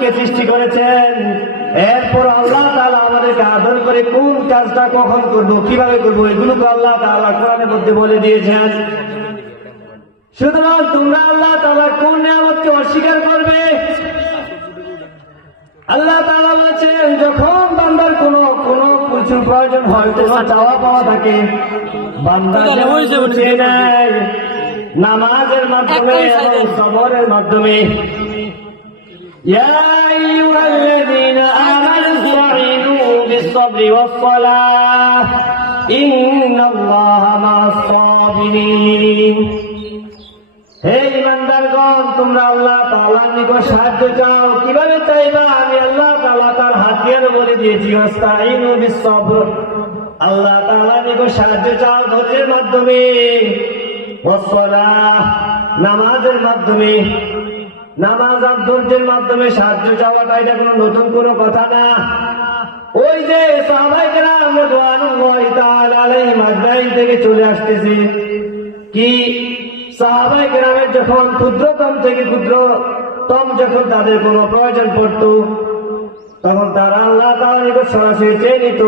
মানুষকে সৃষ্টি করেছেন, এরপর আল্লাহ তাআলা আমাদেরকে আদর করে কোন কাজটা কখন করব, কিভাবে করব, এগুলোকে আল্লাহ তাআলা কোরআনের মধ্যে বলে দিয়েছেন। সুতরাং তোমরা আল্লাহ তাআলার কোন নিয়ামতকে অস্বীকার করবে? আল্লাহ তাআলা বলেছেন, যখন বান্দার কোনো কিছুর প্রয়োজন হয়, তোমার চাওয়া পাওয়া থাকে, বান্দা চেয়ে নেয় নামাজের মাধ্যমে এবং সবরের মাধ্যমে। ইয়া আইয়ুহাল্লাযীনা আমানু ইসতাঈনু বিস-সাবরি ওয়াস-সালাহ ইন্নাল্লাহা মা'আস-সাবিরিন। হে ঈমানদারগণ, তোমরা আল্লাহ তাআলার নিকট সাহায্য চাও। কিভাবে চাইবা? আমি আল্লাহ তাআলা তার হাতিয়ার বলে দিয়েছি, ইসতাঈনু বিস-সাবর। আল্লাহ তাআলার নিকট সাহায্য চাও ধৈর্যের মাধ্যমে, ওয়াস-সালাহ নামাজের মাধ্যমে। নামাজ আর ধৈর্যের মাধ্যমে সাহায্য চাওয়াটা এটা কোনো নতুন কোনো কথা না। ওই যে সাহাবায়ে কেরাম রাদিয়াল্লাহু তাআলা আলাইহিম আজমাইন থেকে চলে আসতেছে কি, সাহাবায়ে কেরামের যখন ক্ষুদ্রতম থেকে ক্ষুদ্রতম যখন তাদের কোনো প্রয়োজন পড়ত, তখন তারা আল্লাহ তাআলার নিকট সরাসরি চেয়ে নিত।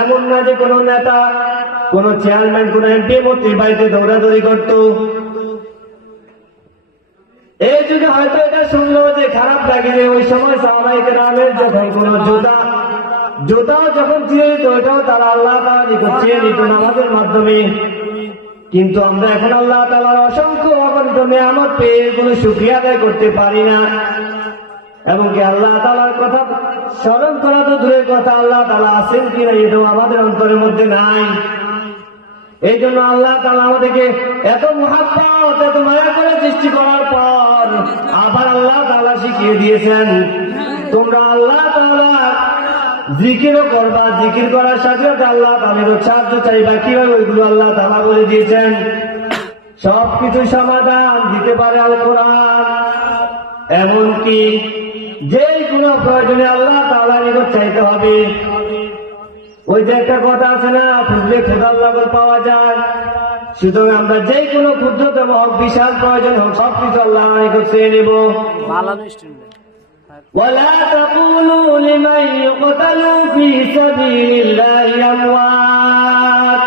এমন না যে কোনো নেতা, কোনো চেয়ারম্যান, কোনো এমপি মন্ত্রী বাড়িতে দৌড়াদৌড়ি করত। এই যুগে হয়তো এটা শুনলো যে খারাপ লাগে, যে ওই সময় সাহাবায়ে কেরামের যখন কোনো জুতাও যখন ছিঁড়ে নিত, ওইটাও তারা আল্লাহ তাআলার নিকট চেয়ে নিত নামাজের মাধ্যমে। কিন্তু আমরা এখন আল্লাহ তাআলার অসংখ্য অগণিত নিয়ামত পেয়ে কোনো শুকরিয়া আদায় করতে পারি না, এবং কি আল্লাহ তাআলার কথা স্মরণ করা তো দূরের কথা, আল্লাহ তাআলা আছেন কিনা এটাও আমাদের অন্তরের মধ্যে নাই। এই জন্য আল্লাহ তাআলা আমাদেরকে এত মুহাব্বত, এত মায়া করে সৃষ্টি করার পর আবার আল্লাহ তাআলা শিখিয়ে দিয়েছেন, তোমরা আল্লাহ তাআলা জিকিরও করবা, জিকির করার সাথে সাথে আল্লাহ তাআলার সাহায্য চাইবা। কিভাবে? ওইগুলো আল্লাহ তাআলা বলে দিয়েছেন। সবকিছু সমাধান দিতে পারে আল কোরআন। এমনকি যে কোনো প্রয়োজনে আল্লাহ তাআলার নিকট চাইতে হবে। ওই যে একটা কথা আছে না, খুঁজলে খোদার লাগল পাওয়া যায়। সুতরাং আমরা যে কোনো ক্ষুদ্রতম হোক, বিশাল প্রয়োজন হোক, সবকিছু আল্লাহর নিকট চেয়ে নেব। ولا تقولوا لمن يقتل في سبيل الله أموات।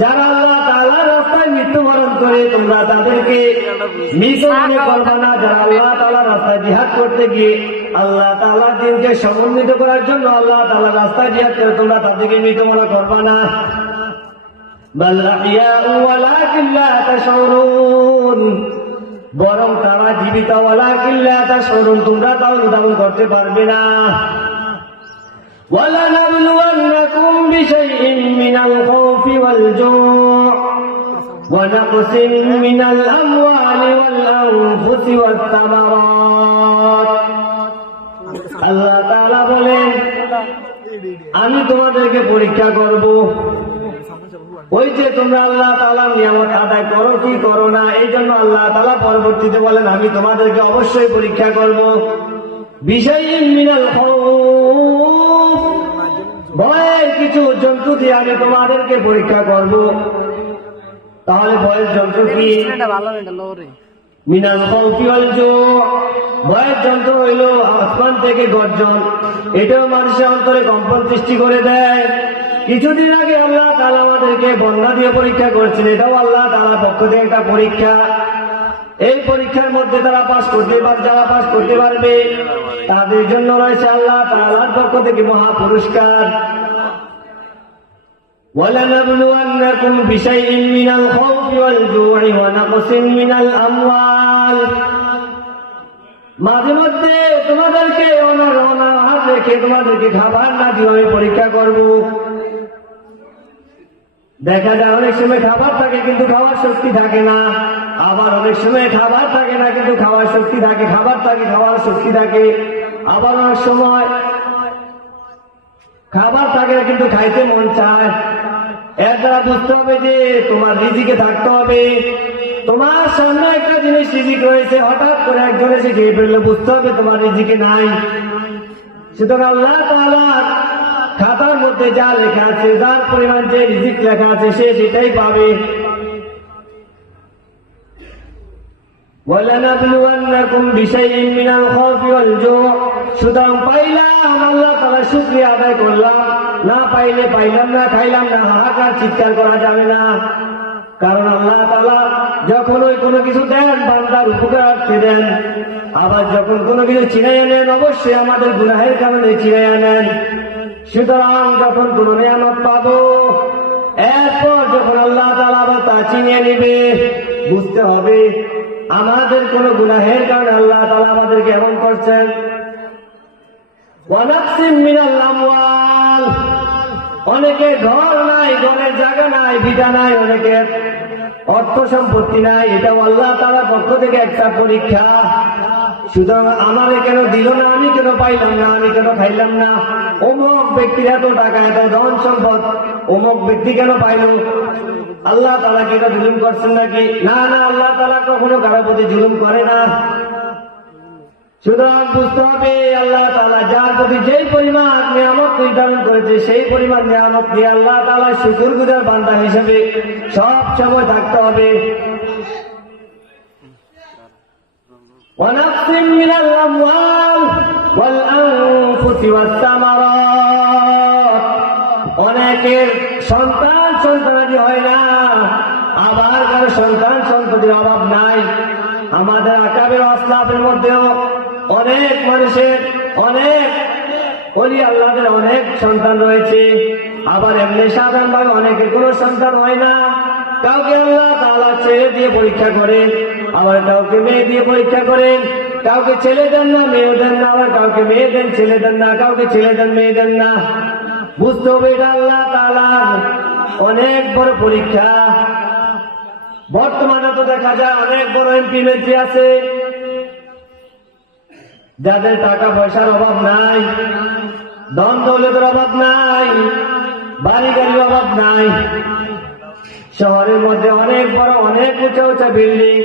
যারা আল্লাহ তাআলার রাস্তায় মৃত্যুবরণ করে তোমরা তাদেরকে মৃত মনে করবে না। যারা আল্লাহ তাআলার রাস্তায় জিহাদ করতে গিয়ে আল্লাহ তাআলার দ্বীনকে সমন্বিত করার জন্য আল্লাহ তাআলার রাস্তায় জিহাদ করে তোমরা তাদেরকে মৃত মনে করবে না। বাল আহইয়াউ ওয়ালাকিন লা তাশউরুন। বরং তারা জীবিত, ওয়ালাকিন লা তাশউরুন, তোমরা তাও অনুধাবন করতে পারবে না। وَلَنَبْلُوَنَّكُمْ بِشَيْءٍ مِّنَ الْخَوْفِ وَالْجُوعِ وَنَقْصٍ مِّنَ الْأَمْوَالِ وَالْأَنفُسِ وَالثَّمَرَاتِ। আল্লাহ তাআলা বলেন, আমি তোমাদেরকে পরীক্ষা করব। ওই যে তোমরা আল্লাহ তাআলার নিয়ামত আদায় করো কি করো না, এই জন্য আল্লাহ তাআলা পরবর্তীতে বলেন, আমি তোমাদেরকে অবশ্যই পরীক্ষা করব। বিশাইইন মিনাল খাউফ, ভয়ের কিছু জন্তু দিয়ে আমি তোমাদেরকে পরীক্ষা করব। তাহলে ভয়ের জন্তু কি? মিনাল খাউফি ওয়াল জু, ভয়ের জন্তু হইল আসমান থেকে গর্জন। এটাও মানুষের অন্তরে কম্পন সৃষ্টি করে দেয়। কিছুদিন আগে আল্লাহ তাআলা আমাদেরকে বন্যা দিয়ে পরীক্ষা করছেন, এটাও আল্লাহ তাআলার পক্ষ থেকে একটা পরীক্ষা। এই পরীক্ষার মধ্যে যারা পাস করতে পারবে তাদের জন্য রয়েছে আল্লাহ তাআলার পক্ষ থেকে মহা পুরস্কার। وَلَنَبْلُوَنَّكُمْ بِشَيْءٍ مِّنَ الْخَوْفِ وَالْجُوعِ وَنَقْصٍ مِّنَ الْأَمْوَالِ। মাঝে মধ্যে তোমাদেরকে অনাহার রেখে তোমাদেরকে খাবার না দিয়ে আমি পরীক্ষা করব। দেখা যায় অনেক সময় খাবার থাকে কিন্তু খাওয়ার শক্তি থাকে না, আবার অনেক সময় খাবার থাকে না কিন্তু খাওয়ার শক্তি থাকে, খাবার থাকে খাওয়ার শক্তি থাকে, আবার অনেক সময় খাবার থাকে না কিন্তু খাইতে মন চায়। এর দ্বারা বুঝতে হবে যে তোমার রিজিকে থাকতে হবে। তোমার সামনে একটা জিনিস রিজিক রয়েছে, হঠাৎ করে একজন এসে খেয়ে ফেললে বুঝতে হবে তোমার রিজিকে নাই। সুতরাং আল্লাহ তাআলার খাতার মধ্যে যা লেখা আছে, যার পরিমাণ যে রিজিক লেখা আছে সে সেটাই পাবে। ওয়ালানাবলুওয়ান্নাকুম বিশাইইন মিনাল খাউফি ওয়াল জু', সুতরাং পাইলাম আল্লাহ তাআলা শুকরিয়া আদায় করলাম, না পাইলে পাইলাম না, খাইলাম না, হাহাকার চিৎকার করা যাবে না। কারণ আল্লাহ তাআলা যখন ওই কোনো কিছু দেন বান্দার উপকারার্থে দেন, আবার যখন কোনো কিছু ছিনাইয়া নেন অবশ্যই আমাদের গুনাহের কারণে ছিনাইয়া নেন। সুতরাং যখন কোনো নিয়ামত পাবো এরপর যখন আল্লাহ তাআলা আবার তা ছিনিয়ে নিবে, বুঝতে হবে আমাদের কোনো গুনাহের কারণে আল্লাহ তাআলা আমাদেরকে এমন করছেন। ওয়া নাকসিম মিনাল আমওয়াল, অনেকে ঘর নাই, ঘরের জায়গা নাই, ভিটা নাই, অনেকের অর্থ সম্পত্তি নাই, এটাও আল্লাহ তাআলার পক্ষ থেকে একটা পরীক্ষা। সুতরাং আমারে কেন দিল না, আমি কেন পাইলাম না, আমি কেন খাইলাম না, অমুক ব্যক্তির এত টাকা এত ধন সম্পদ অমুক ব্যক্তি কেন পাইল, আল্লাহ তাআলা কি এটা জুলুম করছেন নাকি? না না, আল্লাহ তাআলা কখনো কারো প্রতি জুলুম করে না। সুতরাং বুঝতে হবে আল্লাহ তাআলা যার প্রতি যেই পরিমাণ নিয়ামত নির্ধারণ করেছে সেই পরিমাণ নিয়ামত নিয়ে আল্লাহ তাআলা শুকরগুজার বান্দা হিসেবে সব সময় থাকতে হবে। ওয়ানাকসিম মিনাল আমওয়াল ওয়াল আনফুসি ওয়াস সামারাত, অনেকের সন্তানাদি হয় না, আবার কারো সন্তানদের অভাব নাই। আমাদের আকাবের আসলাফের মধ্যেও অনেক মানুষের অনেক ওলি আল্লাহদের অনেক সন্তান রয়েছে, আবার এমনি সাধারণভাবে অনেকের কোনো সন্তান হয় না। কাউকে আল্লাহ তাআলা ছেলে দিয়ে পরীক্ষা করেন, আবার কাউকে মেয়ে দিয়ে পরীক্ষা করেন, কাউকে ছেলে দেন না মেয়ে দেন না, আবার কাউকে মেয়ে দেন ছেলে দেন না, কাউকে ছেলে দেন মেয়ে দেন না। বুঝতে হবে এটা আল্লাহ তাআলার অনেক বড় পরীক্ষা। বর্তমানে তো দেখা যায় অনেক বড় এমপি মন্ত্রী আছে যাদের টাকা পয়সার অভাব নাই, ধন দৌলতের অভাব নাই, বাড়ি গাড়ির অভাব নাই, শহরের মধ্যে অনেক বড় অনেক উঁচা উঁচা বিল্ডিং।